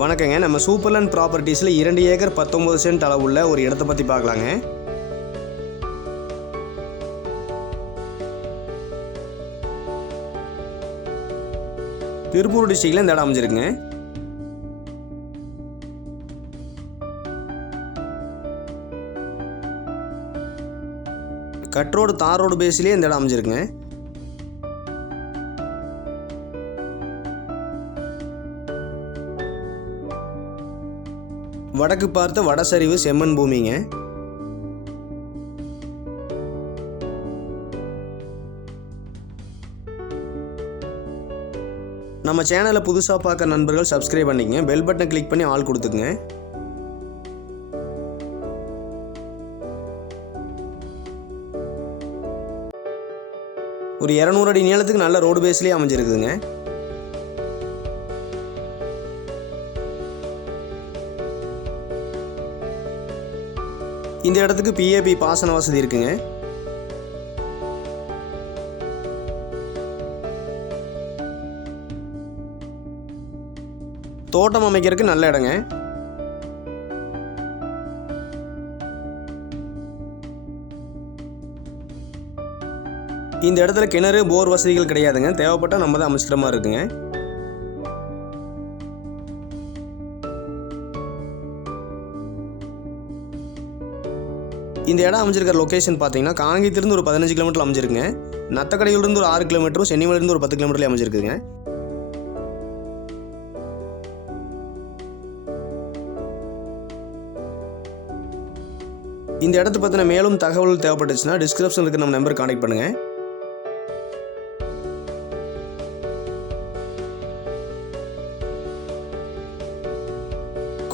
வணக்கங்க. நம்ம சூப்பர்லேண்ட் ப்ராப்பர்ட்டிஸில் இரண்டு ஏக்கர் பத்தொம்பது சென்ட் அளவுள்ள ஒரு இடத்தை பற்றி பார்க்கலாங்க. திருப்பூர் டிஸ்ட்ரிக்டில் இந்த இடம் அமைஞ்சிருக்குங்க. கட் ரோடு தார் ரோடு பேஸ்லேயே இந்த இடம் அமைஞ்சிருக்குங்க. வடக்கு பார்த்த வடசரிவு செம்மன் பூமிங்க. நம்ம சேனலை புதுசாக பார்க்க நண்பர்கள் சப்ஸ்கிரைப் பண்ணிக்கங்க. பெல் பட்டனை கிளிக் பண்ணி ஆள் கொடுத்துக்குங்க. ஒரு இரநூறு அடி நீளத்துக்கு நல்ல ரோடு பேஸ்லேயே அமைஞ்சிருக்குதுங்க. இந்த இடத்துக்கு பிஏபி பாசன வசதி இருக்குங்க. தோட்டம் அமைக்கிறதுக்கு நல்ல இடங்க. இந்த இடத்துல கிணறு போர் வசதிகள் கிடையாதுங்க. தேவைப்பட்டால் நம்ம தான் அமைச்சிக்கிற மாதிரி இருக்குங்க. இந்த இடம் அமைஞ்சிருக்கிற லொக்கேஷன் பார்த்தீங்கன்னா காங்கேயத்திலிருந்து ஒரு பதினஞ்சு கிலோமீட்டர் அமைஞ்சிருக்குங்க. நத்தக்கடையிலிருந்து ஒரு ஆறு கிலோமீட்டரும் சென்னிமலையிலிருந்து ஒரு பத்து கிலோமீட்டர்லேயே அமைஞ்சிருக்குங்க இந்த இடத்தை பற்றின மேலும் தகவல் தேவைப்பட்டுச்சுன்னா டிஸ்கிரிப்ஷனில் இருக்க நம்ம நம்பர் கான்டாக்ட் பண்ணுங்கள்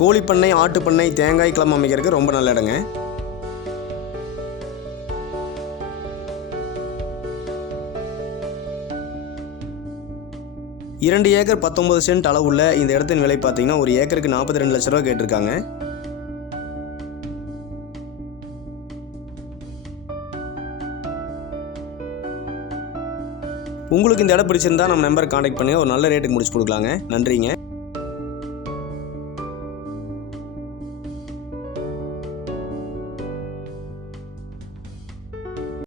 கோழிப்பண்ணை ஆட்டுப்பண்ணை தேங்காய் கிளம்ப அமைக்கிறதுக்கு ரொம்ப நல்ல இடங்க. இரண்டு ஏக்கர் பத்தொன்பது சென்ட் அளவுள்ள இந்த இடத்தின் விலை பார்த்தீங்கன்னா ஒரு ஏக்கருக்கு நாற்பத்தி ரெண்டு லட்ச ரூபா கேட்டிருக்காங்க. உங்களுக்கு இந்த இடம் பிடிச்சிருந்தா நம்ம நம்பர் காண்டாக்ட் பண்ணி ஒரு நல்ல ரேட்டுக்கு முடிச்சு கொடுக்கலாங்க. நன்றிங்க.